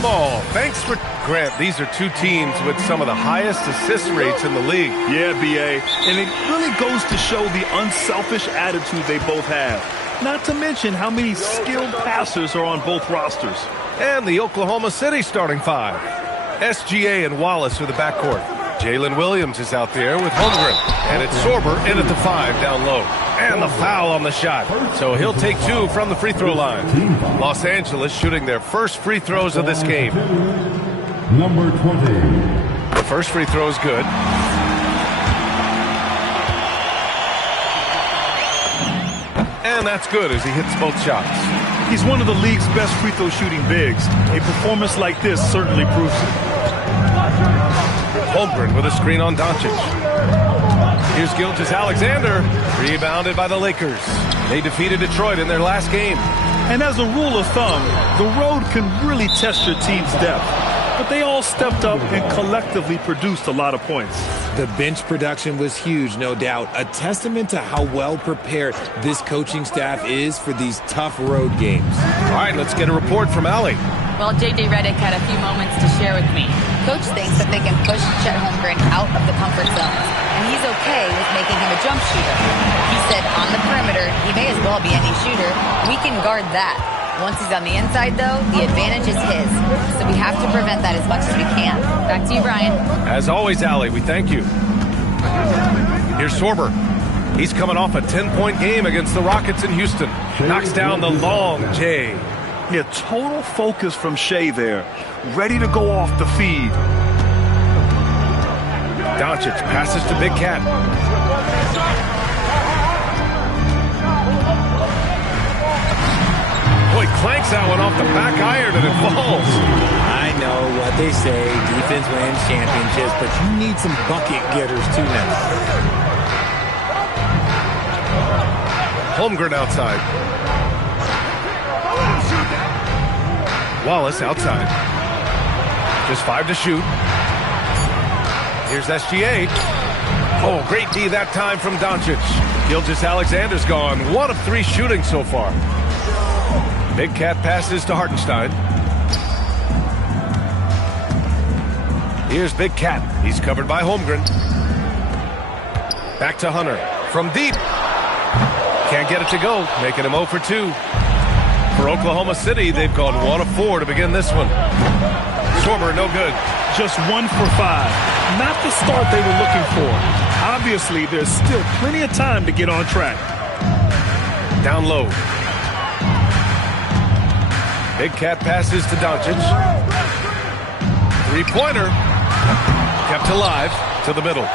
them all. Thanks for Grant. These are two teams with some of the highest assist rates in the league. Yeah, B.A. And it really goes to show the unselfish attitude they both have. Not to mention how many skilled passers are on both rosters. And the Oklahoma City starting five. SGA and Wallace are the backcourt. Jalen Williams is out there with Holmgren. And it's Sorber in at the 5 down low. And the foul on the shot. So he'll take 2 from the free throw line. Los Angeles shooting their first free throws of this game. Number 20. The first free throw is good. And that's good as he hits both shots. He's one of the league's best free throw shooting bigs. A performance like this certainly proves it. Holmgren with a screen on Doncic. Here's Gilgeous-Alexander, rebounded by the Lakers. They defeated Detroit in their last game. And as a rule of thumb, the road can really test your team's depth. But they all stepped up and collectively produced a lot of points. The bench production was huge, no doubt. A testament to how well prepared this coaching staff is for these tough road games. All right, let's get a report from Allie. Well, J.J. Redick had a few moments to share with me. Coach thinks that they can push Chet Holmgren out of the comfort zones, and he's okay with making him a jump shooter. He said on the perimeter, he may as well be any shooter. We can guard that. Once he's on the inside, though, the advantage is his. So we have to prevent that as much as we can. Back to you, Brian. As always, Allie, we thank you. Here's Sorber. He's coming off a 10-point game against the Rockets in Houston. Knocks down the long J. Yeah, total focus from Shea there. Ready to go off the feed. Doncic passes to Big Cat. Boy, clanks that one off the back iron and it falls. I know what they say, defense wins championships, but you need some bucket getters too now. Holmgren outside. Wallace outside. Just 5 to shoot. Here's SGA. Oh, great D that time from Doncic. Gilgeous-Alexander's gone. 1 of 3 shooting so far. Big Cat passes to Hartenstein. Here's Big Cat. He's covered by Holmgren. Back to Hunter. From deep. Can't get it to go. Making him 0 for 2. For Oklahoma City, they've gone 1 of 4 to begin this one. Sorber, no good. Just 1 for 5. Not the start they were looking for. Obviously, there's still plenty of time to get on track. Down low. Big Cat passes to Doncic. 3-pointer. Kept alive to the middle.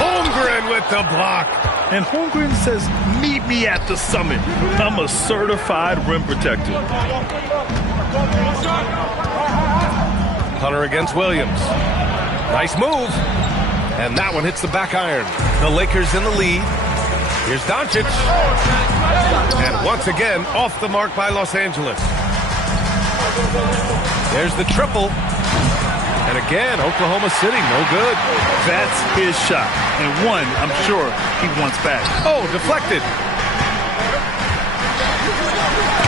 Holmgren with the block. And Holmgren says, meet me at the summit. I'm a certified rim protector. Hunter against Williams. Nice move. And that one hits the back iron. The Lakers in the lead. Here's Doncic. And once again, off the mark by Los Angeles. There's the triple. And again, Oklahoma City, no good. That's his shot. And one, I'm sure, he wants back. Oh, deflected.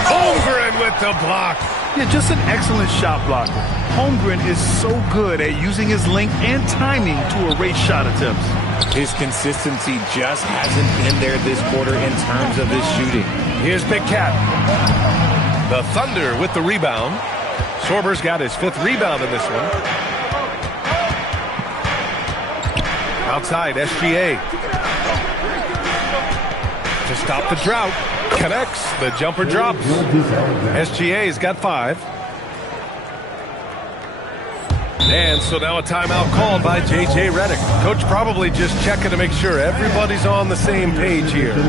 Holmgren with the block. Yeah, just an excellent shot blocker. Holmgren is so good at using his length and timing to erase shot attempts. His consistency just hasn't been there this quarter in terms of his shooting. Here's Big Cat. The Thunder with the rebound. Sorber's got his 5th rebound in this one. Outside, SGA. To stop the drought. Connects. The jumper drops. SGA's got 5. And so now a timeout called by J.J. Redick. Coach probably just checking to make sure everybody's on the same page here. And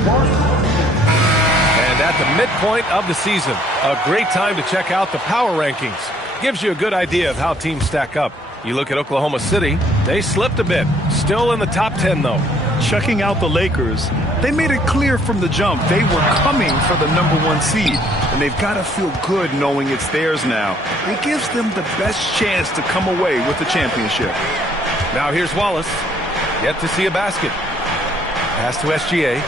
at the midpoint of the season, a great time to check out the power rankings. Gives you a good idea of how teams stack up. You look at Oklahoma City, they slipped a bit. Still in the top 10, though. Checking out the Lakers, they made it clear from the jump they were coming for the #1 seed. And they've got to feel good knowing it's theirs now. It gives them the best chance to come away with the championship. Now here's Wallace. Yet to see a basket. Pass to SGA.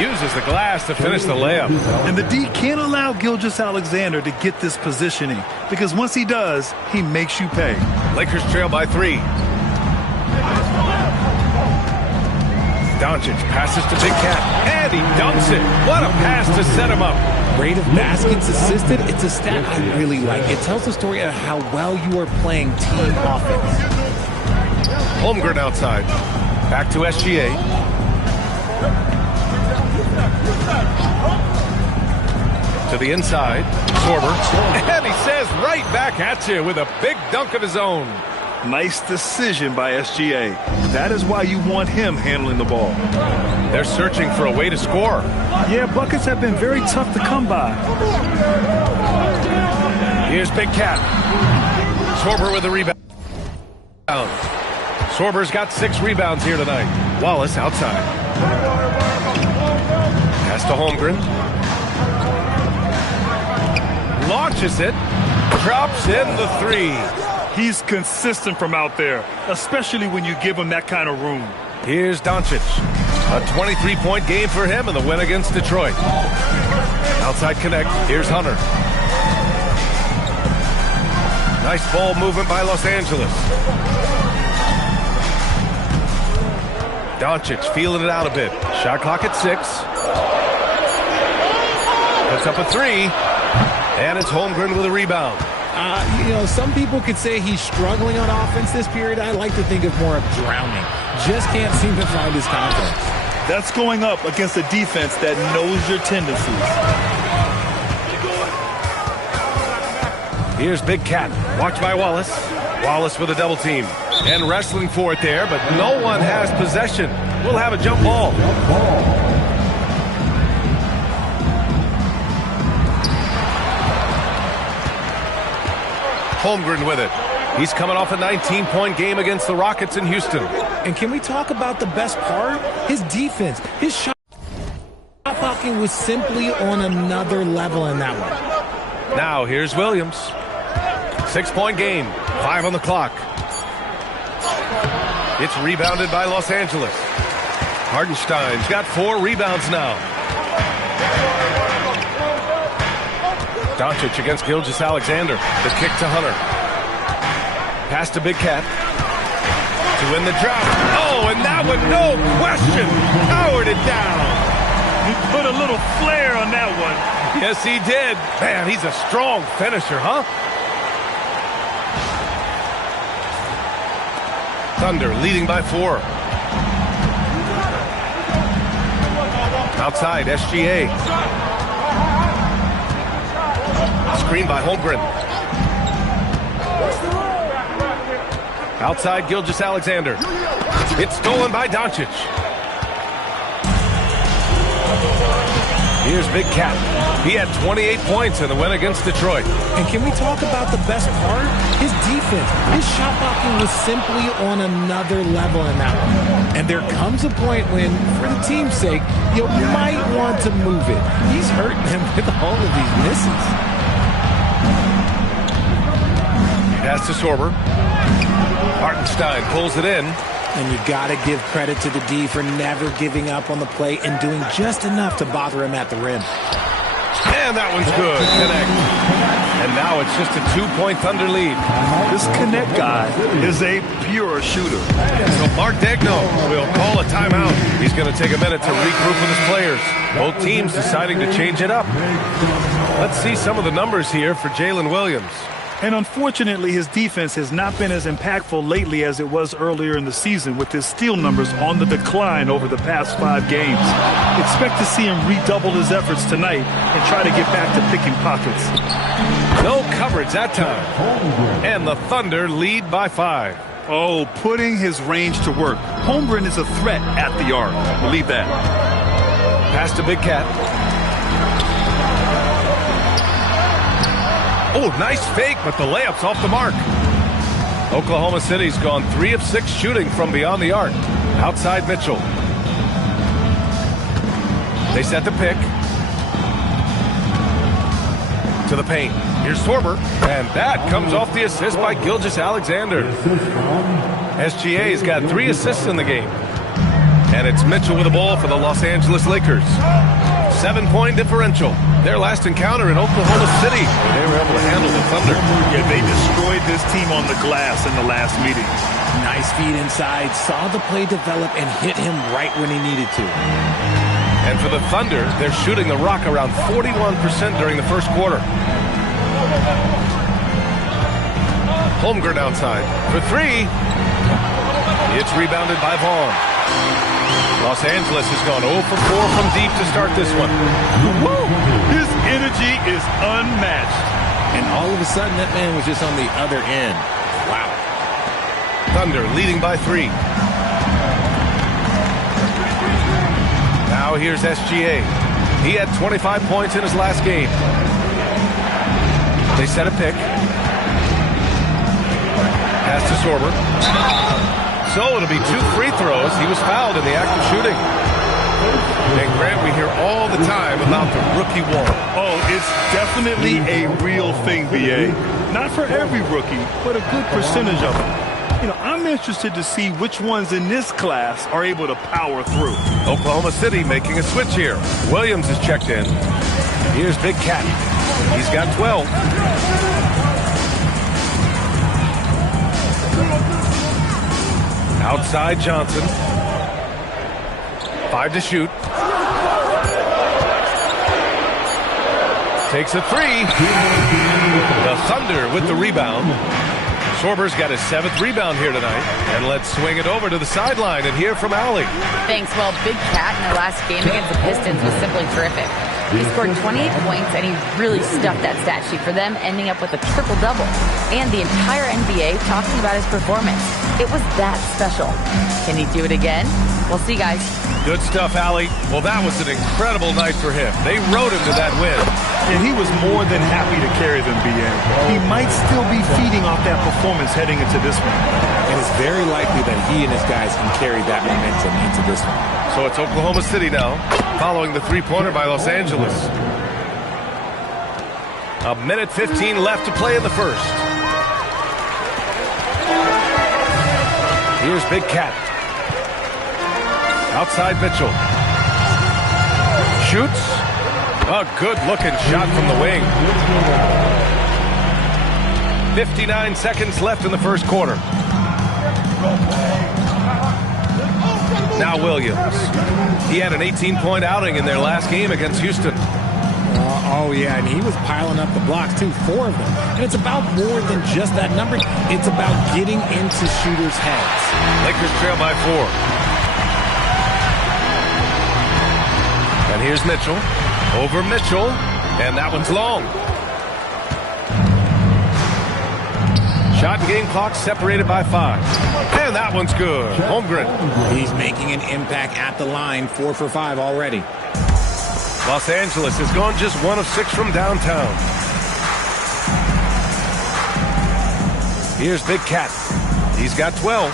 Uses the glass to finish the layup. And the D can't allow Gilgeous-Alexander to get this positioning, because once he does, he makes you pay. Lakers trail by 3. Doncic passes to Big Cat, and he dunks it. What a pass to set him up. Rate of baskets assisted, it's a stat I really like. It tells the story of how well you are playing team offense. Holmgren outside. Back to SGA. To the inside. Sorber. And he says right back at you with a big dunk of his own. Nice decision by SGA. That is why you want him handling the ball. They're searching for a way to score. Yeah, buckets have been very tough to come by. Here's Big Cat. Sorber with the rebound. Sorber's got 6 rebounds here tonight. Wallace outside. Pass to Holmgren. Launches it. Drops in the 3. He's consistent from out there, especially when you give him that kind of room. Here's Doncic. A 23-point game for him in the win against Detroit. Outside connect. Here's Hunter. Nice ball movement by Los Angeles. Doncic feeling it out a bit. Shot clock at 6. Puts up a 3. And it's Holmgren with a rebound. Some people could say he's struggling on offense this period. I like to think of more of drowning. Just can't seem to find his confidence. That's going up against a defense that knows your tendencies. Here's Big Cat. Watch by Wallace. Wallace with a double team. And wrestling for it there, but no one has possession. We'll have a jump ball. Holmgren with it. He's coming off a 19-point game against the Rockets in Houston. And can we talk about the best part? His defense. His shot blocking was simply on another level in that one. Now here's Williams. 6-point game. 5 on the clock. It's rebounded by Los Angeles. Hardenstein's got 4 rebounds now. Doncic against Gilgeous-Alexander. The kick to Hunter. Pass to Big Cat. To win the drop. Oh, and that one, no question, powered it down. He put a little flair on that one. Yes, he did. Man, he's a strong finisher, huh? Thunder leading by 4. Outside, SGA. Screen by Holmgren. Outside, Gilgeous-Alexander. It's stolen by Doncic. Here's Big Cat. He had 28 points in the win against Detroit. And can we talk about the best part? His defense. His shot blocking was simply on another level in that one. And there comes a point when, for the team's sake, you might want to move it. He's hurting him with all of these misses. Pass to Sorber. Hartenstein pulls it in. And you got to give credit to the D for never giving up on the play and doing just enough to bother him at the rim. And that one's good. Connect. And now it's just a 2-point Thunder lead. This Connect guy is a pure shooter. So Mark Daigneault will call a timeout. He's going to take a minute to regroup with his players. Both teams deciding to change it up. Let's see some of the numbers here for Jalen Williams. And unfortunately, his defense has not been as impactful lately as it was earlier in the season, with his steal numbers on the decline over the past 5 games. Expect to see him redouble his efforts tonight and try to get back to picking pockets. No coverage that time. And the Thunder lead by 5. Oh, putting his range to work. Holmgren is a threat at the arc. Believe that. Pass to Big Cat. Oh, nice fake, but the layup's off the mark. Oklahoma City's gone 3 of 6 shooting from beyond the arc. Outside Mitchell. They set the pick. To the paint. Here's Sorber. And that comes off the assist by Gilgeous-Alexander. SGA's got 3 assists in the game. And it's Mitchell with the ball for the Los Angeles Lakers. 7-point differential. Their last encounter in Oklahoma City, where they were able to handle the Thunder. Yeah, they destroyed this team on the glass in the last meeting. Nice feed inside, saw the play develop, and hit him right when he needed to. And for the Thunder, they're shooting the rock around 41% during the first quarter. Holmgren outside for three. It's rebounded by Vaughn. Los Angeles has gone 0 for 4 from deep to start this one. Woo! His energy is unmatched. And all of a sudden, that man was just on the other end. Wow. Thunder leading by 3. Now here's SGA. He had 25 points in his last game. They set a pick. Pass to Sorber. So it'll be 2 free throws. He was fouled in the act of shooting. And Grant, we hear all the time about the rookie wall. Oh, it's definitely a real thing, BA. Not for every rookie, but a good percentage of them. You know, I'm interested to see which ones in this class are able to power through. Oklahoma City making a switch here. Williams is checked in. Here's Big Cat. He's got 12. Outside Johnson. 5 to shoot. Takes a 3. The Thunder with the rebound. Sorber's got his 7th rebound here tonight. And let's swing it over to the sideline and hear from Allie. Thanks. Well, Big Cat in their last game against the Pistons was simply terrific. He scored 28 points, and he really stuffed that stat sheet for them, ending up with a triple-double. And the entire NBA talking about his performance. It was that special. Can he do it again? We'll see, guys. Good stuff, Allie. Well, that was an incredible night for him. They rode him to that win. And he was more than happy to carry them, BA. He might still be feeding off that performance heading into this one. And it's very likely that he and his guys can carry that momentum into this one. So it's Oklahoma City now, following the three-pointer by Los Angeles. 1:15 left to play in the first. Here's Big Cat. Outside Mitchell. Shoots. A good-looking shot from the wing. 59 seconds left in the first quarter. Now Williams. He had an 18-point outing in their last game against Houston. Oh, yeah, and he was piling up the blocks, too, 4 of them. And it's about more than just that number. It's about getting into shooters' heads. Lakers trail by 4. And here's Mitchell. Over Mitchell. And that one's long. Shot and game clock separated by 5. And that one's good. Holmgren. He's making an impact at the line. 4 for 5 already. Los Angeles has gone just 1 of 6 from downtown. Here's Big Cat. He's got 12.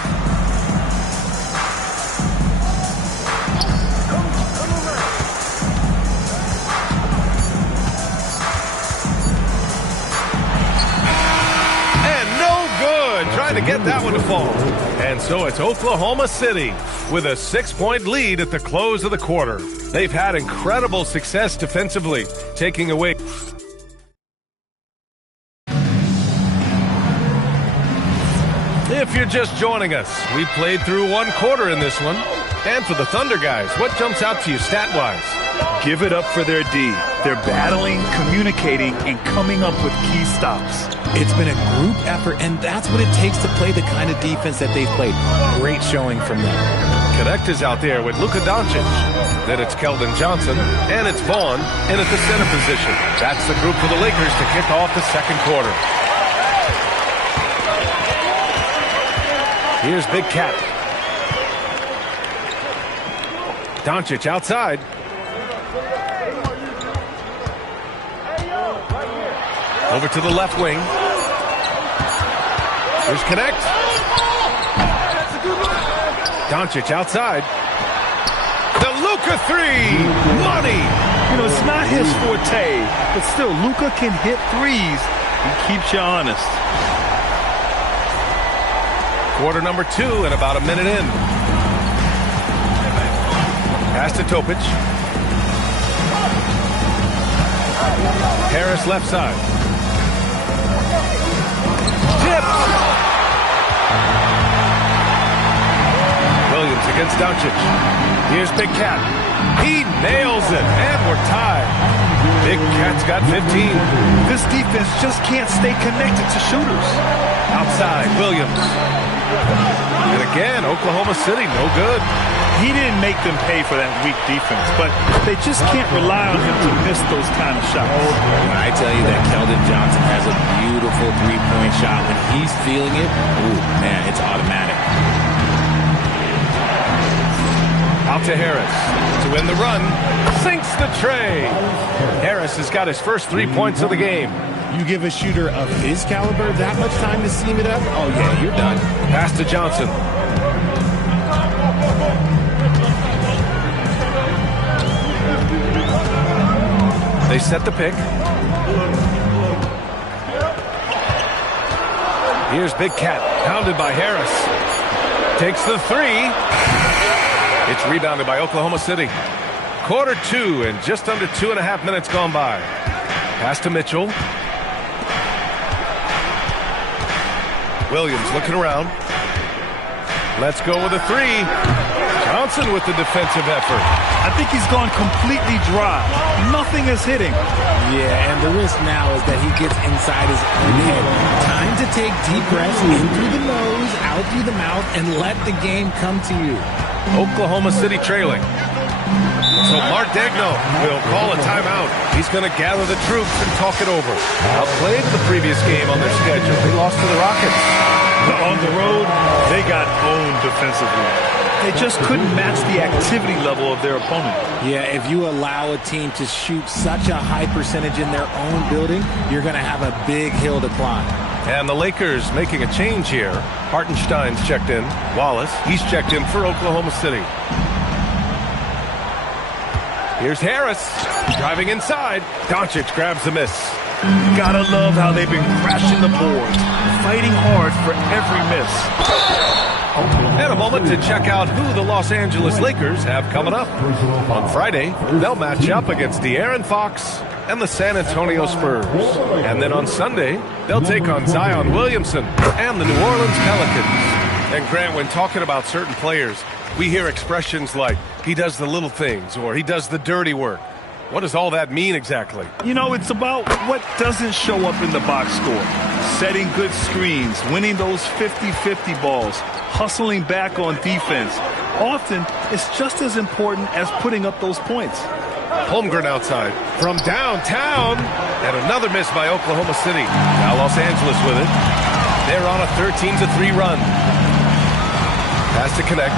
Trying to get that one to fall. And so it's Oklahoma City with a 6-point lead at the close of the quarter. They've had incredible success defensively, taking away. If you're just joining us, we played through 1 quarter in this one. And for the Thunder guys, what jumps out to you stat-wise? Give it up for their D. They're battling, communicating, and coming up with key stops. It's been a group effort, and that's what it takes to play the kind of defense that they've played. Great showing from them. Connect is out there with Luka Doncic. Then it's Keldon Johnson, and it's Vaughn in at the center position. That's the group for the Lakers to kick off the second quarter. Here's Big Cat. Doncic outside. Over to the left wing. Here's Connect. Doncic outside. The Luka 3. Money. You know, it's not his forte, but still, Luka can hit threes. He keeps you honest. Quarter number 2 and about a minute in. Pass to Topic. Harris left side. Tips. Williams against Doncic. Here's Big Cat. He nails it, and we're tied. Big Cat's got 15. This defense just can't stay connected to shooters. Outside, Williams. And again, Oklahoma City, no good. He didn't make them pay for that weak defense, but they just can't rely on him to miss those kind of shots. When I tell you that Keldon Johnson has a beautiful three-point shot, when he's feeling it, ooh, man, it's automatic. Out to Harris to win the run. Sinks the tray. Harris has got his first 3 points of the game. You give a shooter of his caliber that much time to seam it up, oh yeah, you're done. Pass to Johnson. They set the pick. Here's Big Cat, pounded by Harris. Takes the three. It's rebounded by Oklahoma City. Quarter 2 and just under 2.5 minutes gone by. Pass to Mitchell. Williams looking around. Let's go with a three. Johnson with the defensive effort. I think he's gone completely dry. Nothing is hitting. Yeah, and the risk now is that he gets inside his own head. Time to take deep breaths in through the nose, out through the mouth, and let the game come to you. Oklahoma City trailing. So Mark Degno will call a timeout. He's going to gather the troops and talk it over. Outplayed the previous game on their schedule. They lost to the Rockets. On the road, they got owned defensively. They just couldn't match the activity level of their opponent. Yeah, if you allow a team to shoot such a high percentage in their own building, you're going to have a big hill to climb. And the Lakers making a change here. Hartenstein's checked in. Wallace, he's checked in for Oklahoma City. Here's Harris, driving inside. Doncic grabs the miss. Gotta love how they've been crashing the boards, fighting hard for every miss. And a moment to check out who the Los Angeles Lakers have coming up. On Friday, they'll match up against De'Aaron Fox and the San Antonio Spurs. And then on Sunday, they'll take on Zion Williamson and the New Orleans Pelicans. And Grant, when talking about certain players, we hear expressions like, he does the little things, or he does the dirty work. What does all that mean exactly? You know, it's about what doesn't show up in the box score. Setting good screens, winning those 50-50 balls, hustling back on defense. Often, it's just as important as putting up those points. Holmgren outside from downtown. And another miss by Oklahoma City. Now Los Angeles with it. They're on a 13-3 run. Has to connect.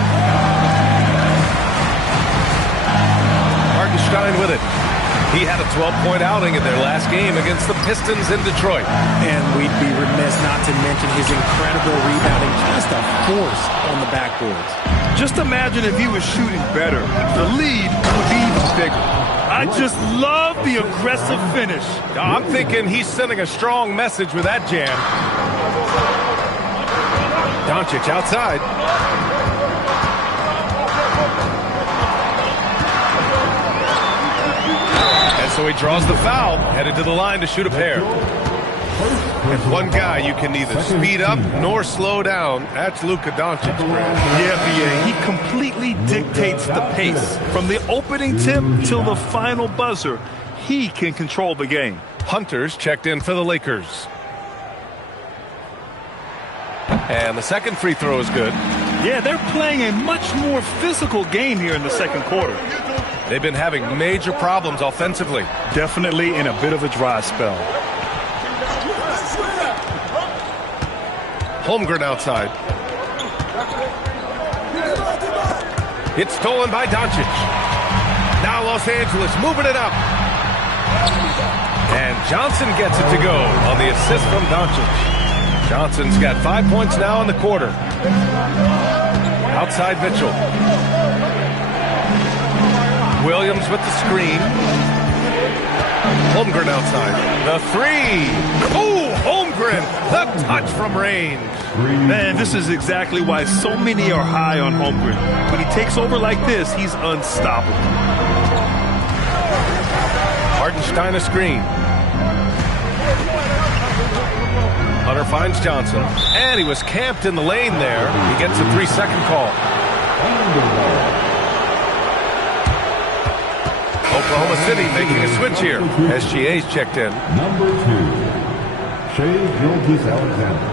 Hartenstein with it. He had a 12-point outing in their last game against the Pistons in Detroit. And we'd be remiss not to mention his incredible rebounding, just a force on the backboards. Just imagine if he was shooting better. The lead would be even bigger. I just love the aggressive finish. I'm thinking he's sending a strong message with that jam. Doncic outside. And so he draws the foul, headed to the line to shoot a pair. And one guy you can neither speed up nor slow down. That's Luka Doncic. Yeah, B.A. He completely dictates the pace. From the opening tip till the final buzzer, he can control the game. Hunter's checked in for the Lakers. And the second free throw is good. Yeah, they're playing a much more physical game here in the second quarter. They've been having major problems offensively. Definitely in a bit of a dry spell. Holmgren outside. It's stolen by Doncic. Now Los Angeles moving it up. And Johnson gets it to go on the assist from Doncic. Johnson's got 5 points now in the quarter. Outside Mitchell. Williams with the screen. Holmgren outside. The three. Oh, Holmgren Holmgren, the touch from range. Man, this is exactly why so many are high on Holmgren. When he takes over like this, he's unstoppable. Hartenstein a screen. Hunter finds Johnson, and he was camped in the lane there. He gets a 3-second call. Oklahoma City making a switch here. SGA's checked in. Number 2, Shai Gilgeous-Alexander.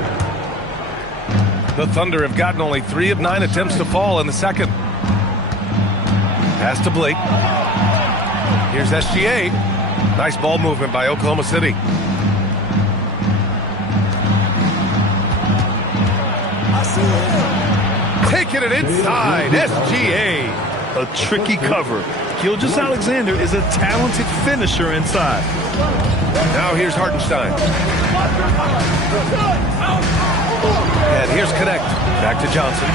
The Thunder have gotten only 3 of 9 attempts to fall in the second. Pass to Blake. Here's SGA. Nice ball movement by Oklahoma City. Taking it inside, SGA. A tricky cover. Gilgeous-Alexander is a talented finisher inside. Now here's Hartenstein. And here's Connect. Back to Johnson.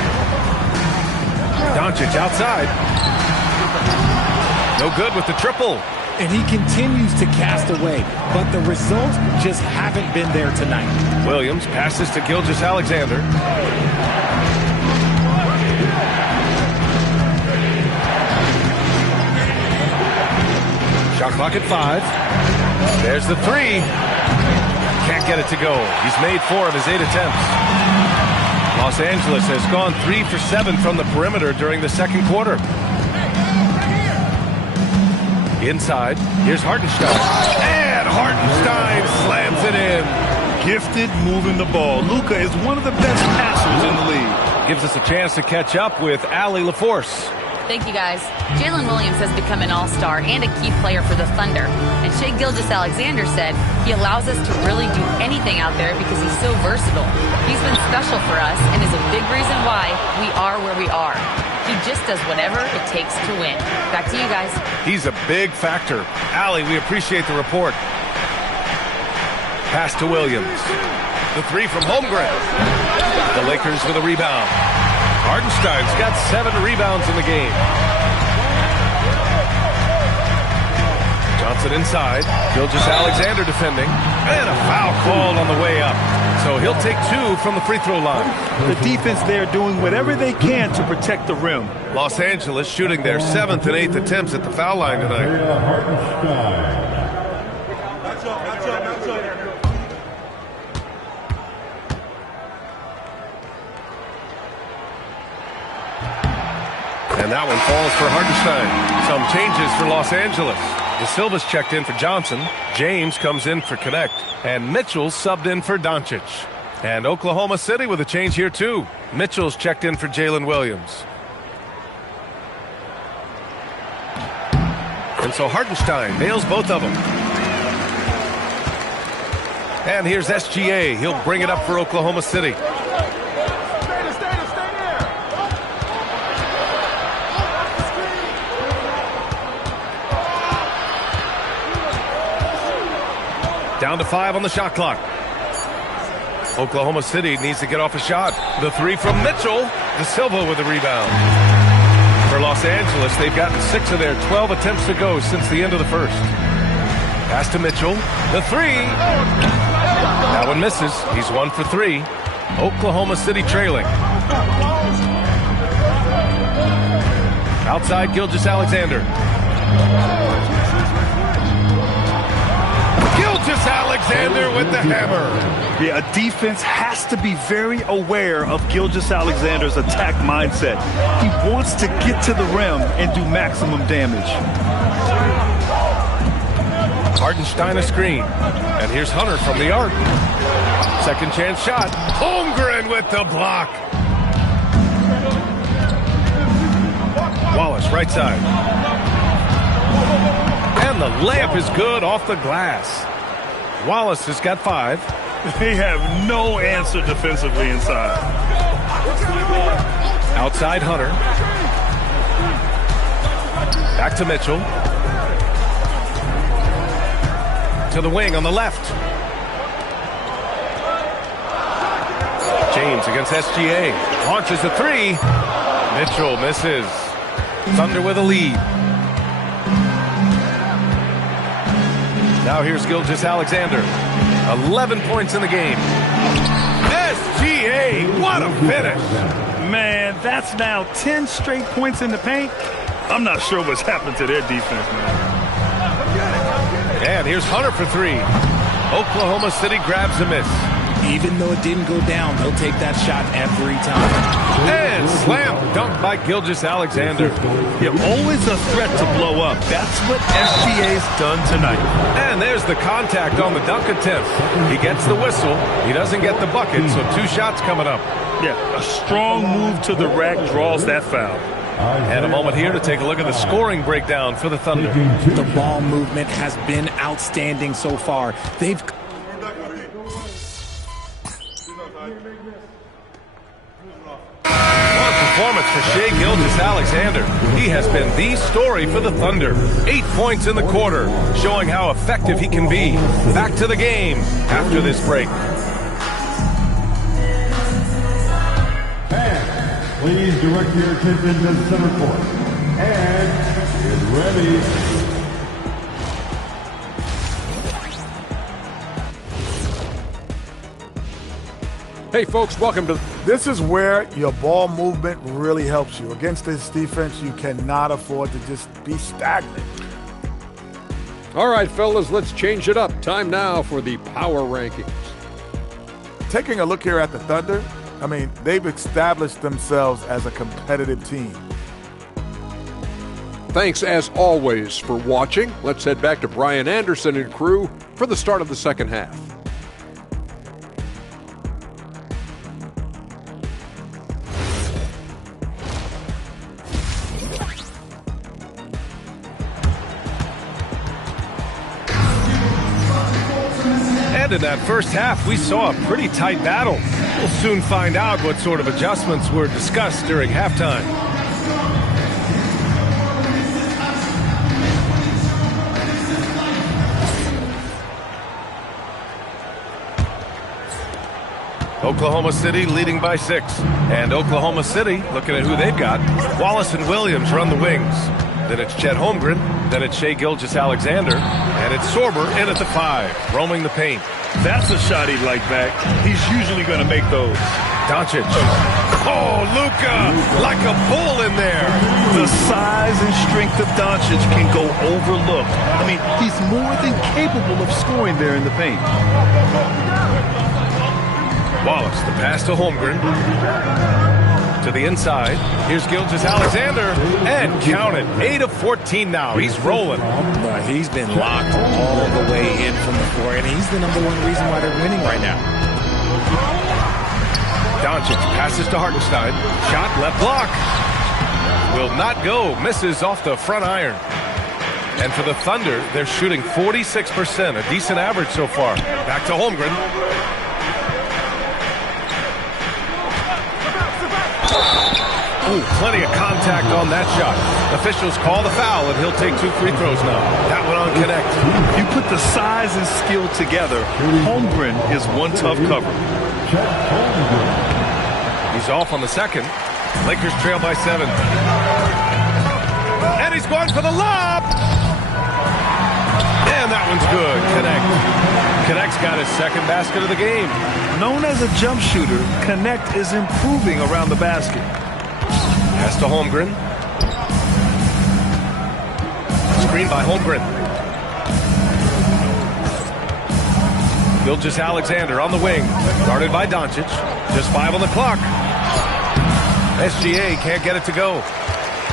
Doncic outside. No good with the triple. And he continues to cast away, but the results just haven't been there tonight. Williams passes to Gilgeous-Alexander. Shot clock at 5. There's the 3. Can't get it to go. He's made 4 of his 8 attempts. Los Angeles has gone 3 for 7 from the perimeter during the second quarter. Inside, here's Hartenstein. And Hartenstein slams it in. Gifted moving the ball. Luka is one of the best passers in the league. Gives us a chance to catch up with Allie LaForce. Thank you, guys. Jalen Williams has become an all-star and a key player for the Thunder. And Shai Gilgeous-Alexander said he allows us to really do anything out there because he's so versatile. He's been special for us and is a big reason why we are where we are. He just does whatever it takes to win. Back to you guys. He's a big factor. Allie, we appreciate the report. Pass to Williams. The 3 from Holmgren. The Lakers with a rebound. Hartenstein's got 7 rebounds in the game. Johnson inside. Gilgeous-Alexander defending. And a foul called on the way up. So he'll take 2 from the free throw line. The defense there doing whatever they can to protect the rim. Los Angeles shooting their 7th and 8th attempts at the foul line tonight. Hartenstein. And that one falls for Hartenstein. Some changes for Los Angeles. De Silva's checked in for Johnson. James comes in for Connect. And Mitchell subbed in for Doncic. And Oklahoma City with a change here too. Mitchell's checked in for Jalen Williams. And so Hartenstein nails both of them. And here's SGA. He'll bring it up for Oklahoma City. Down to 5 on the shot clock. Oklahoma City needs to get off a shot. The 3 from Mitchell. De Silva with a rebound. For Los Angeles, they've gotten 6 of their 12 attempts to go since the end of the first. Pass to Mitchell. The 3. That one misses. He's 1 for 3. Oklahoma City trailing. Outside, Gilgeous-Alexander. Gilgeous-Alexander with the hammer. Yeah, a defense has to be very aware of Gilgeous-Alexander's attack mindset. He wants to get to the rim and do maximum damage. Hartenstein a screen. And here's Hunter from the arc. Second chance shot. Holmgren with the block. Wallace right side. And the layup is good off the glass. Wallace has got 5. They have no answer defensively inside. Outside Hunter. Back to Mitchell. To the wing on the left. James against SGA. Launches a 3. Mitchell misses. Thunder with a lead. Now here's Gilgeous-Alexander. 11 points in the game. SGA, what a finish. Man, that's now 10 straight points in the paint. I'm not sure what's happened to their defense, man. And here's Hunter for three. Oklahoma City grabs a miss. Even though it didn't go down, they'll take that shot every time. And slam dunk by Gilgeous-Alexander. You're always a threat to blow up. That's what SGA's done tonight. And there's the contact on the dunk attempt. He gets the whistle. He doesn't get the bucket, so 2 shots coming up. Yeah, a strong move to the rack draws that foul. And a moment here to take a look at the scoring breakdown for the Thunder. The ball movement has been outstanding so far. They've... Performance for Shai Gilgeous-Alexander. He has been the story for the Thunder. 8 points in the quarter, showing how effective he can be. Back to the game after this break. And please direct your attention to center court. And get ready. Hey folks, welcome to... This is where your ball movement really helps you. Against this defense, you cannot afford to just be stagnant. All right, fellas, let's change it up. Time now for the power rankings. Taking a look here at the Thunder, I mean, they've established themselves as a competitive team. Thanks, as always, for watching. Let's head back to Brian Anderson and crew for the start of the second half. In that first half, we saw a pretty tight battle. We'll soon find out what sort of adjustments were discussed during halftime. Oklahoma City leading by 6. And Oklahoma City, looking at who they've got, Wallace and Williams run the wings. Then it's Chet Holmgren. Then it's Shai Gilgeous-Alexander. And it's Sorber in at the 5, roaming the paint. That's a shot he'd like back. He's usually going to make those. Doncic. Oh, Luka, like a bull in there. The size and strength of Doncic can go overlooked. I mean, he's more than capable of scoring there in the paint. Wallace, the pass to Holmgren. To the inside. Here's Gilgeous-Alexander. And count it. 8 of 14 now. He's rolling. He's been locked all the way in from the floor, and he's the #1 reason why they're winning right now. Doncic passes to Hartenstein. Shot, left block. Will not go. Misses off the front iron. And for the Thunder, they're shooting 46%, a decent average so far. Back to Holmgren. Ooh, plenty of contact on that shot. Officials call the foul, and he'll take 2 free throws now. That one on connect. You put the size and skill together, Holmgren is one tough cover. He's off on the second. Lakers trail by 7. And he's going for the lob. And that one's good. Connect. Connect's got his second basket of the game. Known as a jump shooter, Connect is improving around the basket. Pass to Holmgren. Screen by Holmgren. Gilgeous-Alexander on the wing. Guarded by Doncic. Just 5 on the clock. SGA can't get it to go.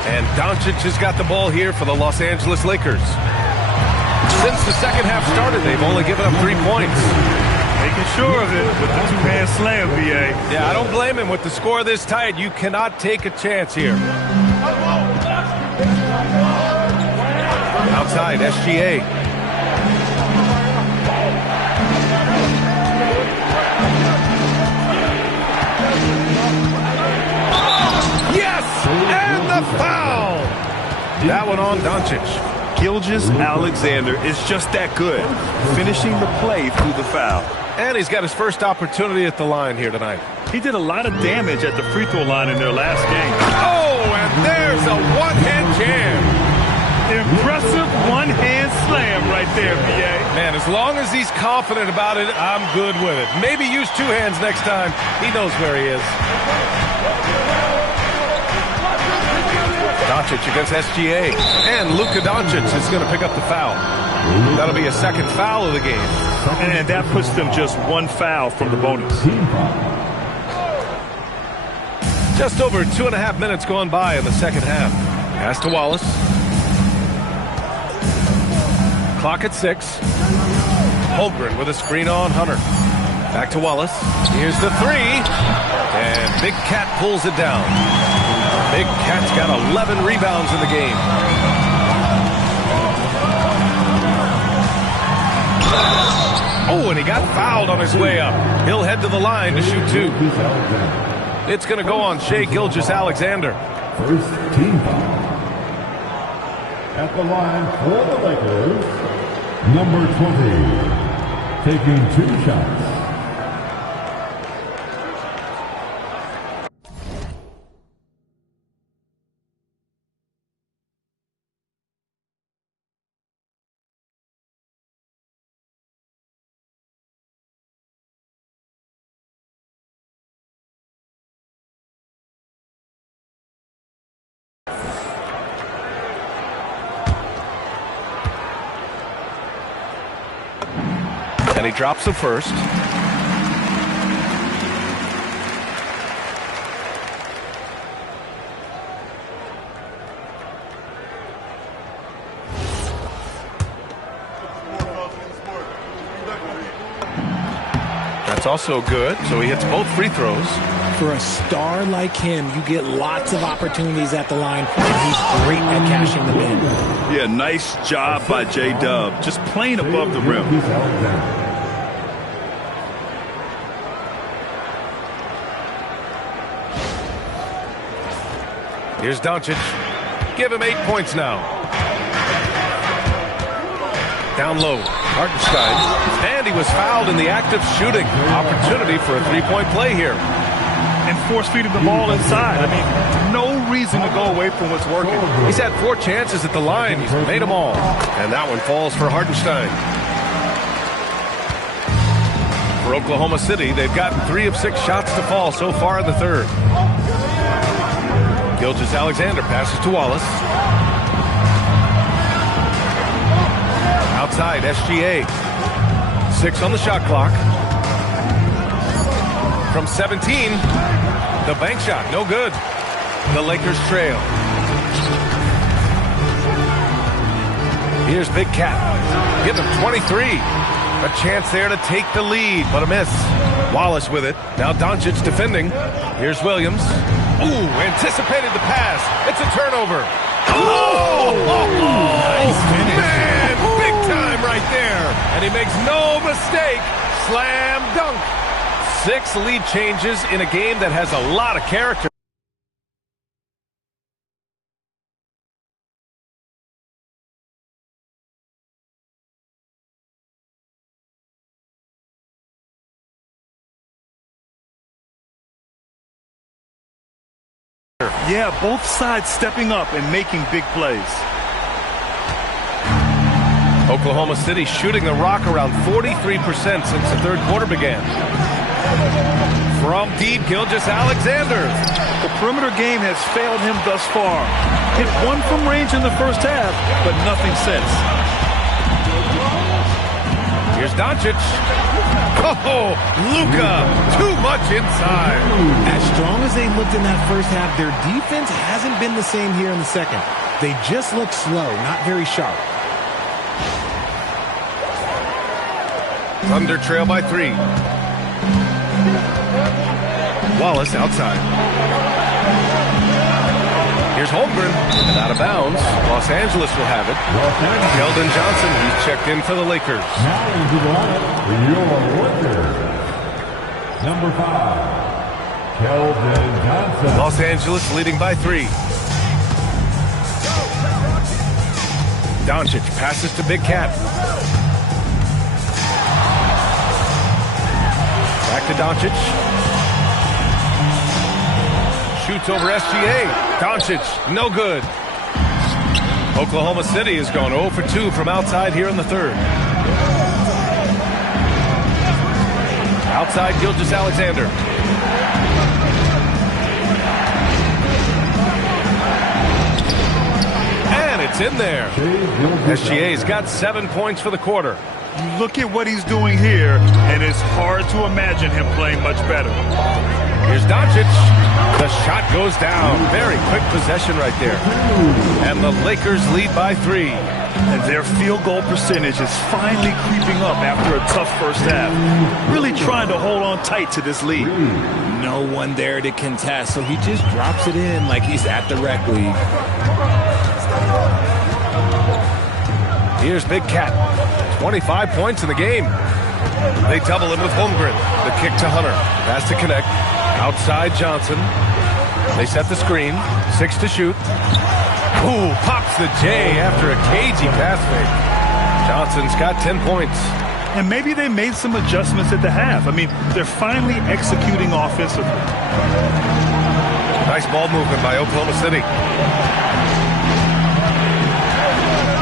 And Doncic has got the ball here for the Los Angeles Lakers. Since the second half started, they've only given up 3 points. Making sure of it with the 2-hand slam, BA. Yeah, I don't blame him. With the score this tight, you cannot take a chance here. Outside, SGA. Yes! And the foul! That one on Doncic. Gilgeous-Alexander is just that good, finishing the play through the foul. And he's got his first opportunity at the line here tonight. He did a lot of damage at the free throw line in their last game. Oh, and there's a one-hand jam. Impressive one-hand slam right there, BA. Man, as As long as he's confident about it, I'm good with it. Maybe use two hands next time. He knows where he is. Doncic against SGA. And Luka Doncic is going to pick up the foul. That'll be a second foul of the game. And that puts them just one foul from the bonus. Just over 2.5 minutes gone by in the second half. Pass to Wallace. Clock at 6. Holmgren with a screen on Hunter. Back to Wallace. Here's the three. And Big Cat pulls it down. Big Cat's got 11 rebounds in the game. Oh, and he got fouled on his way up. He'll head to the line to shoot two. It's going to go on Shai Gilgeous-Alexander. First team foul. At the line for the Lakers, number 20, taking 2 shots. And he drops the first. That's also good, so he hits both free throws. For a star like him, you get lots of opportunities at the line, and he's great at cashing them in. Yeah, nice job by J-Dub. Just playing above the rim. Here's Doncic. Give him 8 points now. Down low, Hartenstein. And he was fouled in the act of shooting. Opportunity for a three-point play here. And force-feeding the ball inside. I mean, no reason to go away from what's working. He's had 4 chances at the line. He's made them all. And that one falls for Hartenstein. For Oklahoma City, they've gotten 3 of 6 shots to fall so far in the third. Gilgeous-Alexander passes to Wallace. Outside, SGA. 6 on the shot clock. From 17, the bank shot, no good. The Lakers trail. Here's Big Cat. Give him 23. A chance there to take the lead, but a miss. Wallace with it. Now Doncic defending. Here's Williams. Ooh, anticipated the pass. It's a turnover. Oh! Nice finish. Man, big time right there. And he makes no mistake. Slam dunk. 6 lead changes in a game that has a lot of character. Yeah, both sides stepping up and making big plays. Oklahoma City shooting the rock around 43% since the third quarter began. From deep, Gilgeous-Alexander. The perimeter game has failed him thus far. Hit 1 from range in the first half, but nothing since. Here's Doncic. Oh, Luka, too much inside. As strong as they looked in that first half, their defense hasn't been the same here in the second. They just look slow, not very sharp. Thunder trail by 3. Wallace outside. Here's Holmgren, and out of bounds. Los Angeles will have it. Keldon Johnson, he's checked in for the Lakers. Now into the lineup, your Lakers. Number 5, Keldon Johnson. Los Angeles leading by 3. Doncic passes to Big Cat. Back to Doncic. Shoots over SGA. Doncic, no good. Oklahoma City has gone 0 for 2 from outside here in the third. Outside, Gilgeous-Alexander. And it's in there. SGA's got 7 points for the quarter. You look at what he's doing here, and it's hard to imagine him playing much better. Here's Doncic. The shot goes down. Very quick possession right there. And the Lakers lead by 3. And their field goal percentage is finally creeping up after a tough first half. Really trying to hold on tight to this lead. No one there to contest, so he just drops it in like he's at the rec league. Here's Big Cat. 25 points in the game. They double him with Holmgren. The kick to Hunter. Pass to connect. Outside Johnson. They set the screen. 6 to shoot. Ooh, pops the J after a cagey pass fake. Johnson's got 10 points. And maybe they made some adjustments at the half. I mean, they're finally executing offensively. Nice ball movement by Oklahoma City.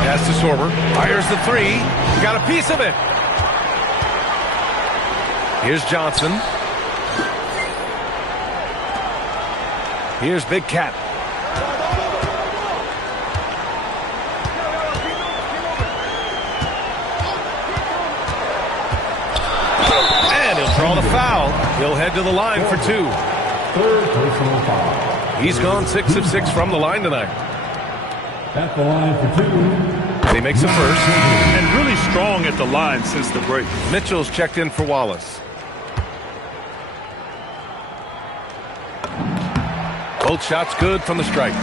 Pass to Sorber. Fires the 3. Got a piece of it. Here's Johnson. Here's Big Cat. And he'll draw the foul. He'll head to the line for 2. Third personal foul. He's gone 6 of 6 from the line tonight. At the line for 2. He makes a first. And really strong at the line since the break. Mitchell's checked in for Wallace. Both shots good from the stripe.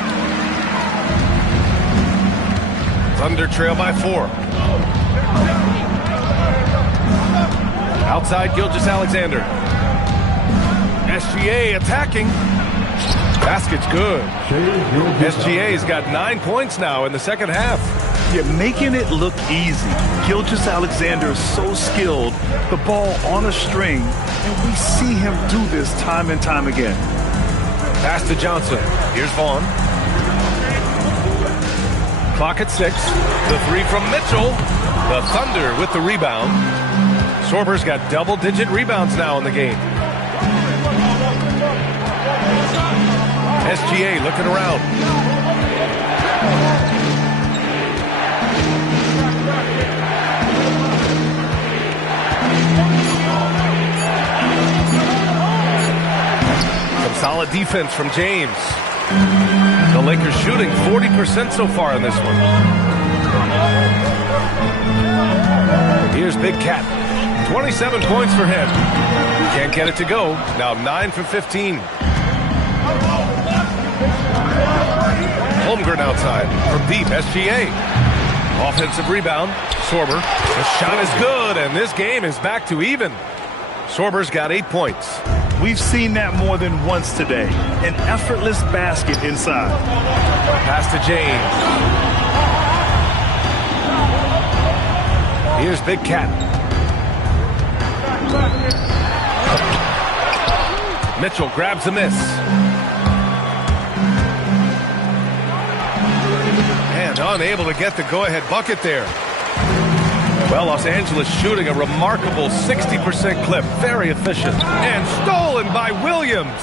Thunder trail by 4. Outside, Gilgeous-Alexander. SGA attacking. Basket's good. SGA's got 9 points now in the second half. You're making it look easy. Gilgeous-Alexander is so skilled. The ball on a string. And we see him do this time and time again. Pass to Johnson. Here's Vaughn. Clock at 6. The 3 from Mitchell. The Thunder with the rebound. Sorber's got double-digit rebounds now in the game. SGA looking around. Some solid defense from James. The Lakers shooting 40% so far in this one. Here's Big Cat. 27 points for him. Can't get it to go. Now 9 for 15. Holmgren outside from deep. SGA. Offensive rebound. Sorber. The shot is good, and this game is back to even. Sorber's got 8 points. We've seen that more than once today. An effortless basket inside. Pass to James. Here's Big Cat. Mitchell grabs a miss. And unable to get the go-ahead bucket there. Well, Los Angeles shooting a remarkable 60% clip. Very efficient. And stolen by Williams.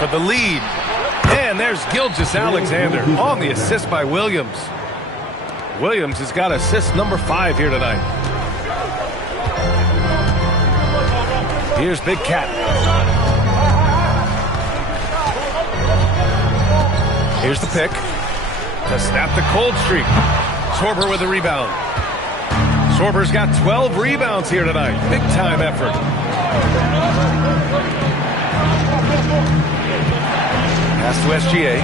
For the lead. And there's Gilgeous-Alexander on the assist by Williams. Williams has got assist number 5 here tonight. Here's Big Cat. Here's the pick. To snap the cold streak. Sorber with a rebound. Sorber's got 12 rebounds here tonight. Big time effort. Pass to SGA.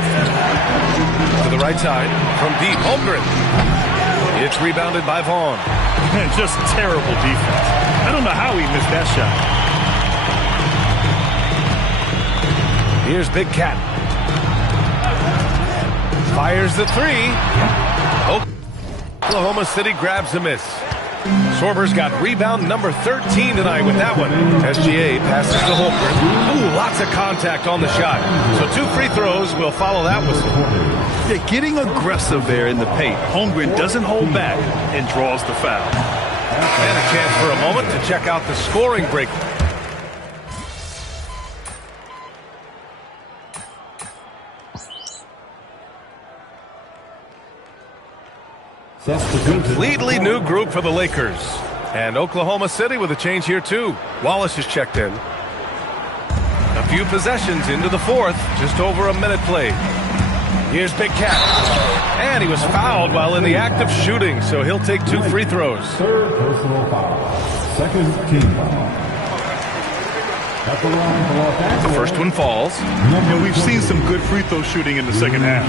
To the right side. From deep. Holmgren. It's rebounded by Vaughn. Just terrible defense. I don't know how he missed that shot. Here's Big Cat. Fires the 3. Oklahoma City grabs a miss. Sorber's got rebound number 13 tonight with that one. SGA passes to Holmgren. Ooh, lots of contact on the shot. So 2 free throws will follow that whistle. Yeah, getting aggressive there in the paint. Holmgren doesn't hold back and draws the foul. And a chance for a moment to check out the scoring break. Completely new group for the Lakers. And Oklahoma City with a change here too. Wallace is checked in. A few possessions into the fourth. Just over a minute played. Here's Big Cat. And he was fouled while in the act of shooting, so he'll take 2 free throws. Third personal foul. Second team foul. At the line for Los Angeles. The first one falls. And we've seen some good free throw shooting in the second half.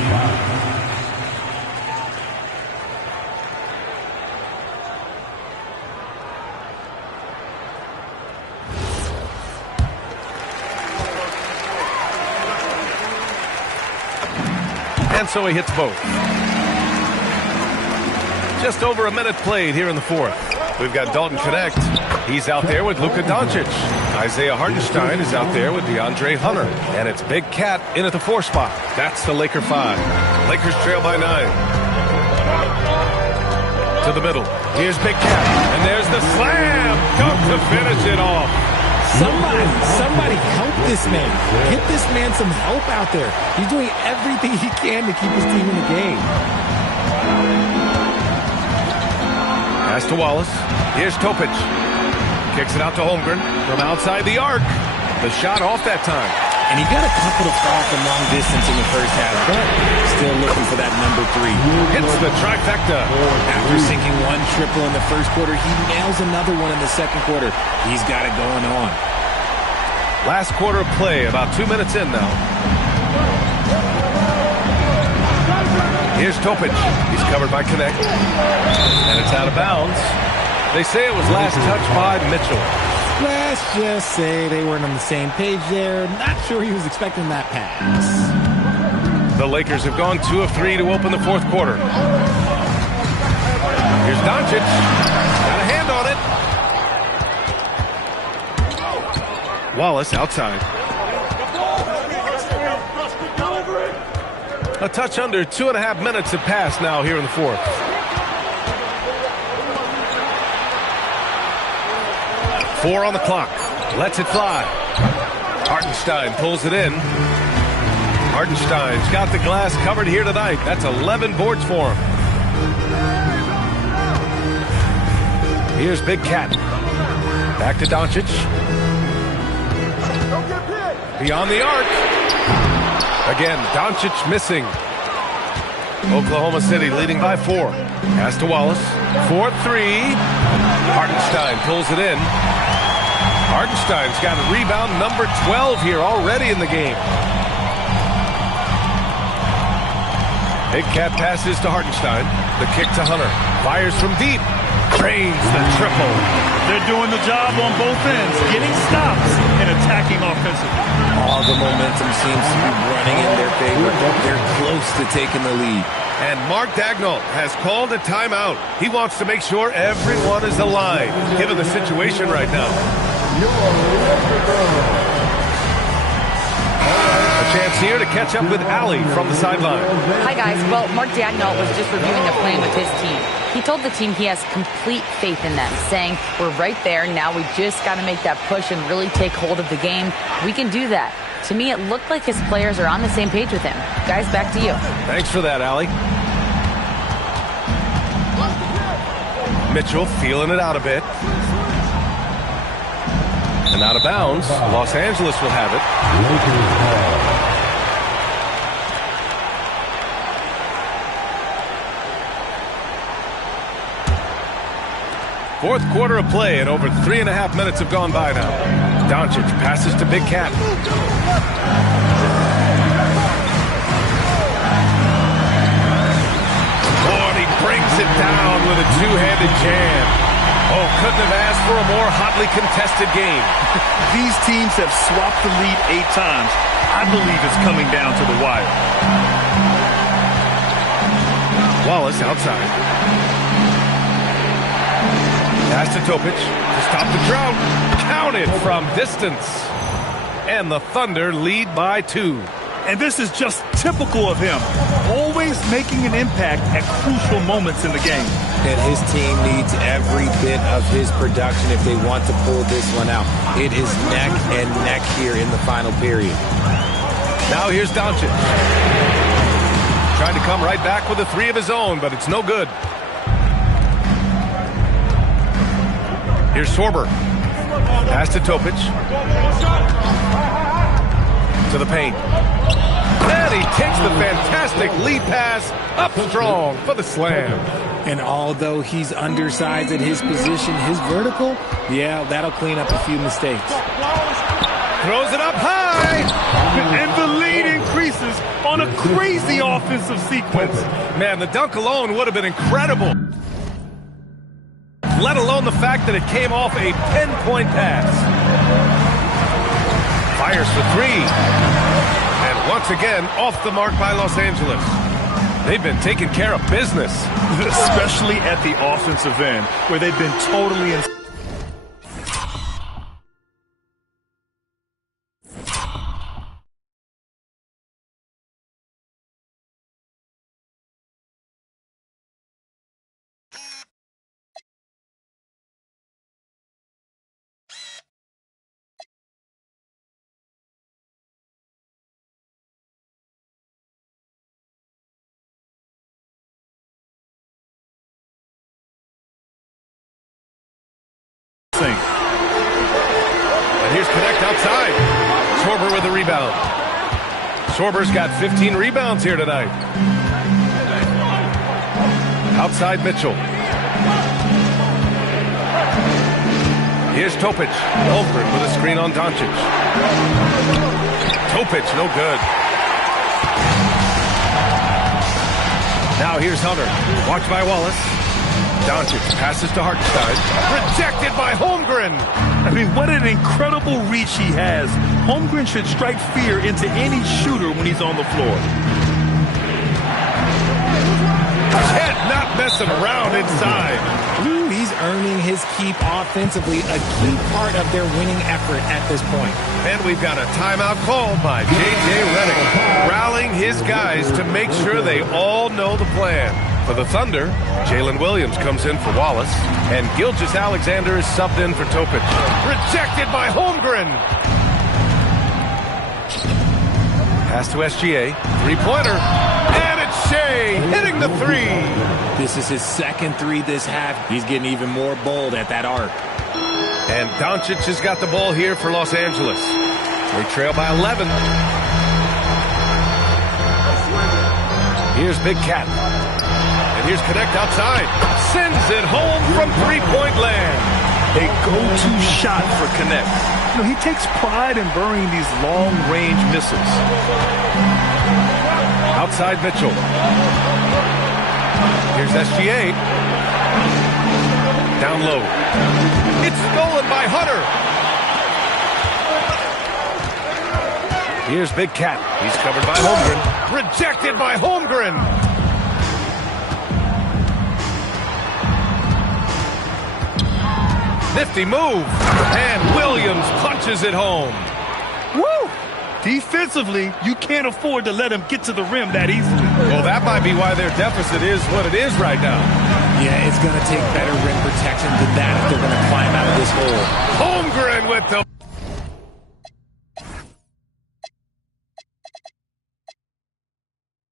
And so he hits both. Just over a minute played here in the fourth. We've got Dalton Connect. He's out there with Luka Doncic. Isaiah Hartenstein is out there with DeAndre Hunter. And it's Big Cat in at the 4 spot. That's the Laker 5. Lakers trail by 9. To the middle. Here's Big Cat. And there's the slam. Dunk to finish it off. Somebody help this man. Get this man some help out there. He's doing everything he can to keep his team in the game. Pass to Wallace. Here's Topic. Kicks it out to Holmgren from outside the arc. The shot off that time. And he got a couple of falls from long distance in the first half, but still looking for that number 3. Hits the trifecta. After sinking 1 triple in the first quarter, he nails another one in the second quarter. He's got it going on. Last quarter of play, about 2 minutes in now. Here's Topic. He's covered by Connect. And it's out of bounds. They say it was last touched by Mitchell. Let's just say they weren't on the same page there. Not sure he was expecting that pass. The Lakers have gone 2 of 3 to open the fourth quarter. Here's Doncic. Got a hand on it. Wallace outside. A touch under 2.5 minutes have passed now here in the fourth. Four on the clock. Lets it fly. Hartenstein pulls it in. Hartenstein's got the glass covered here tonight. That's 11 boards for him. Here's Big Cat. Back to Doncic. Beyond the arc. Again, Doncic missing. Oklahoma City leading by 4. Pass to Wallace. 4-3. Hartenstein pulls it in. Hartenstein's got a rebound number 12 here already in the game. Big Cat passes to Hartenstein. The kick to Hunter. Fires from deep. Drains the triple. They're doing the job on both ends, getting stops and attacking offensively. All the momentum seems to be running in their favor. They're close to taking the lead. And Mark Dagnall has called a timeout. He wants to make sure everyone is aligned, given the situation right now. A chance here to catch up with Allie from the sideline. Hi, guys. Well, Mark Dagnall was just reviewing the plan with his team. He told the team he has complete faith in them, saying, we're right there. Now we just got to make that push and really take hold of the game. We can do that. To me, it looked like his players are on the same page with him. Guys, back to you. Thanks for that, Allie. Mitchell feeling it out a bit. And out of bounds. Los Angeles will have it. Fourth quarter of play, and over 3.5 minutes have gone by now. Doncic passes to Big Cat. Oh, and he brings it down with a two-handed jam. Oh, couldn't have asked for a more hotly contested game. These teams have swapped the lead 8 times. I believe it's coming down to the wire. Wallace outside. Pass to Topic to stop the drought. Counted from distance. And the Thunder lead by 2. And this is just typical of him, always making an impact at crucial moments in the game. And his team needs every bit of his production if they want to pull this one out. It is neck and neck here in the final period. Now here's Doncic. Trying to come right back with a 3 of his own, but it's no good. Here's Sorber. Pass to Topic. To the paint. And he takes the fantastic lead pass up strong for the slam. And although he's undersized at his position, his vertical, yeah, that'll clean up a few mistakes. Throws it up high. And the lead increases on a crazy offensive sequence. Man, the dunk alone would have been incredible. Let alone the fact that it came off a 10-point pass. Fires for 3. And once again, off the mark by Los Angeles. They've been taking care of business. Especially at the offensive end, where they've been totally in. And here's Connect outside. Sorber with a rebound. Sorber's got 15 rebounds here tonight. Outside Mitchell. Here's Topic. Holmgren with a screen on Doncic. Topic, no good. Now here's Hunter. Watched by Wallace. Doncic passes to Hartenstein. Rejected by Holmgren. I mean, what an incredible reach he has. Holmgren should strike fear into any shooter when he's on the floor. Chet not messing around inside. Ooh, he's earning his keep offensively, a key part of their winning effort at this point. And we've got a timeout called by J.J. Redick, rallying his guys to make sure they all know the plan. For the Thunder, Jalen Williams comes in for Wallace, and Gilgeous-Alexander is subbed in for Topic. Rejected by Holmgren. Pass to SGA, 3-pointer, and it's Shea hitting the 3. This is his second 3 this half. He's getting even more bold at that arc. And Doncic has got the ball here for Los Angeles. They trail by 11. Here's Big Cat. And here's Connect outside. Sends it home from 3-point land. A go-to shot for Connect. You know, he takes pride in burying these long-range missiles. Outside Mitchell. Here's SGA. Down low. It's stolen by Hunter. Here's Big Cat. He's covered by Holmgren. Rejected by Holmgren. Nifty move. And Williams punches it home. Woo! Defensively, you can't afford to let him get to the rim that easily. Well, that might be why their deficit is what it is right now. Yeah, it's going to take better rim protection than that if they're going to climb out of this hole. Holmgren with the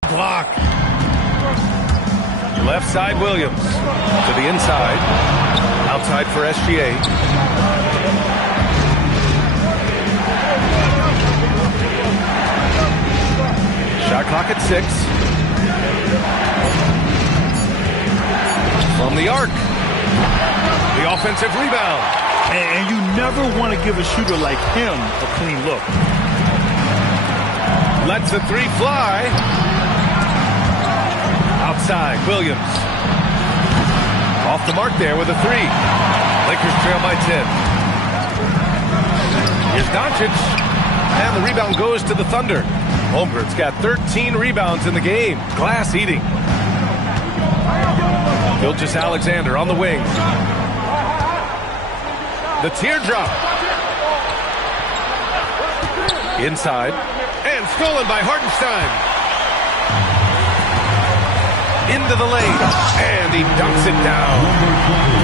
block. Left side Williams to the inside. Outside for SGA. Shot clock at 6. From the arc. The offensive rebound. And you never want to give a shooter like him a clean look. Lets the 3 fly. Outside, Williams. Off the mark there with a 3. Lakers trail by 10. Here's Doncic. And the rebound goes to the Thunder. Holmgren's got 13 rebounds in the game. Glass eating. Gilgeous-Alexander on the wing. The teardrop. Inside. And stolen by Hartenstein. Into the lane. And he dunks it down.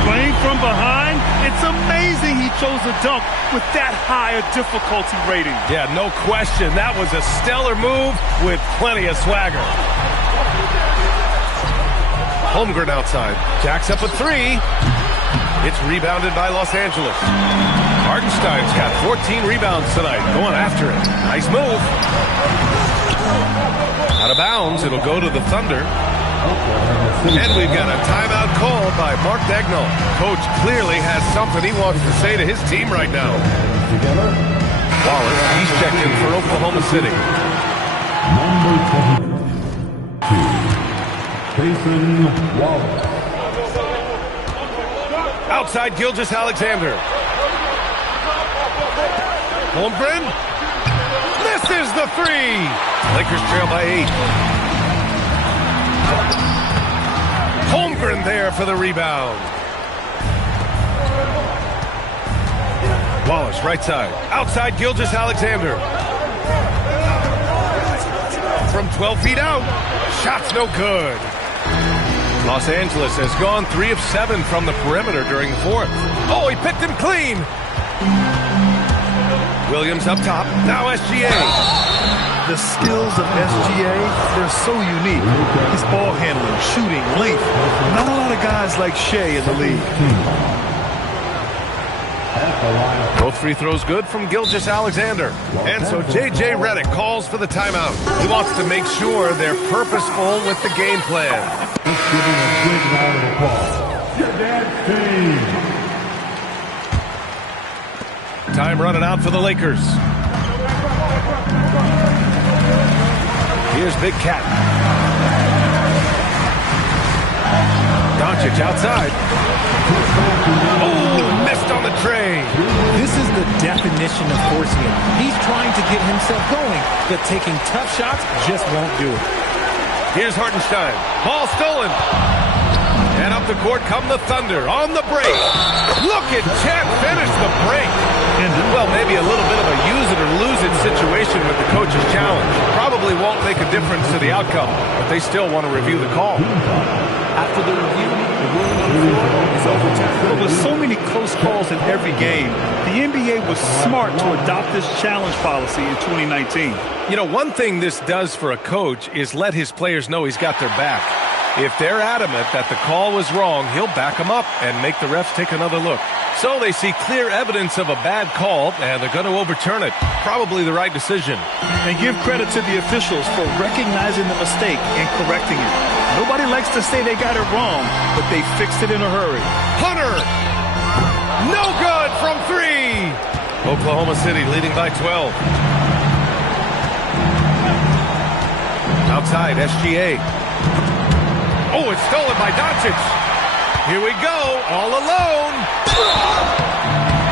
Playing from behind, it's amazing he chose a dunk with that high a difficulty rating. Yeah, no question. That was a stellar move with plenty of swagger. Holmgren outside. Jacks up a three. It's rebounded by Los Angeles. Hartenstein's got 14 rebounds tonight. Going after it. Nice move. Out of bounds. It'll go to the Thunder. And we've got a timeout called by Mark Dagnall. Coach clearly has something he wants to say to his team right now. Wallace, he's checked in for Oklahoma City. Number 22, Jason Wallace. Outside Gilgeous-Alexander. Holmgren. Misses the three. Lakers trail by 8. Holmgren there for the rebound. Wallace right side. Outside Gilgeous-Alexander. From 12 feet out. Shot's no good. Los Angeles has gone 3 of 7 from the perimeter during the fourth. Oh, he picked him clean. Williams up top. Now SGA. The skills of SGA, they're so unique. His ball handling, shooting, length. Not a lot of guys like Shea in the league. Both free throws good from Gilgeous-Alexander. And so J.J. Redick calls for the timeout. He wants to make sure they're purposeful with the game plan. Just giving a big round of applause. Your dad's team. Time running out for the Lakers. Here's Big Cat. Doncic outside. Oh, missed on the tray. This is the definition of forcing it. He's trying to get himself going, but taking tough shots just won't do it. Here's Hartenstein. Ball stolen. And up the court come the Thunder on the break. Look at Chet finish the break. And, well, maybe a little bit of a use it or lose it situation with the coach's challenge. Probably won't make a difference to the outcome, but they still want to review the call. After the review, the ruling on the floor is overturned. Well, with so many close calls in every game, the NBA was smart to adopt this challenge policy in 2019. You know, one thing this does for a coach is let his players know he's got their back. If they're adamant that the call was wrong, he'll back them up and make the refs take another look. So they see clear evidence of a bad call, and they're going to overturn it. Probably the right decision. And give credit to the officials for recognizing the mistake and correcting it. Nobody likes to say they got it wrong, but they fixed it in a hurry. Hunter! No good from 3! Oklahoma City leading by 12. Outside, SGA. Oh, it's stolen by Doncic. Here we go, all alone.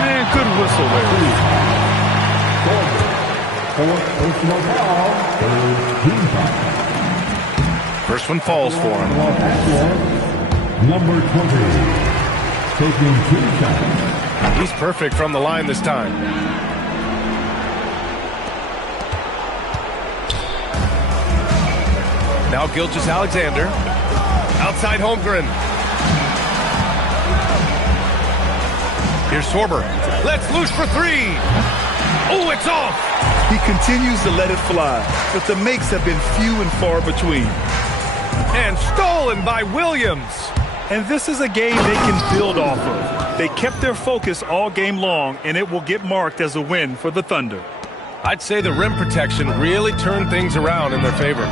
And good whistle there. First one falls for him. Number 20, taking 2 shots. He's perfect from the line this time. Now Gilgeous-Alexander. Outside Holmgren. Here's Sorber. Let's loose for 3. Oh, it's off. He continues to let it fly, but the makes have been few and far between. And stolen by Williams. And this is a game they can build off of. They kept their focus all game long, and it will get marked as a win for the Thunder. I'd say the rim protection really turned things around in their favor.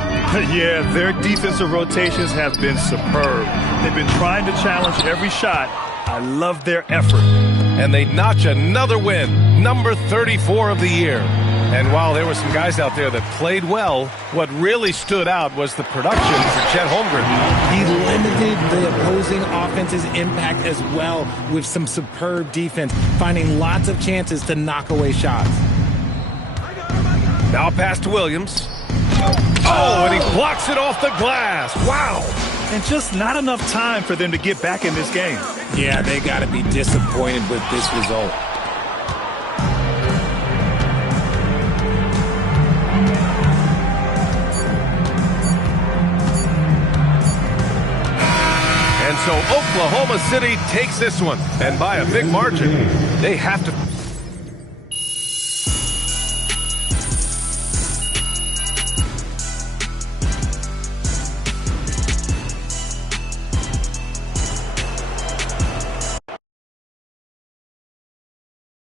Yeah, their defensive rotations have been superb. They've been trying to challenge every shot. I love their effort. And they notch another win, number 34 of the year. And while there were some guys out there that played well, what really stood out was the production for Chet Holmgren. He limited the opposing offense's impact as well with some superb defense, finding lots of chances to knock away shots. Now pass to Williams. Oh, and he blocks it off the glass. Wow. And just not enough time for them to get back in this game. Yeah, they got to be disappointed with this result. So Oklahoma City takes this one, and by a big margin. They have to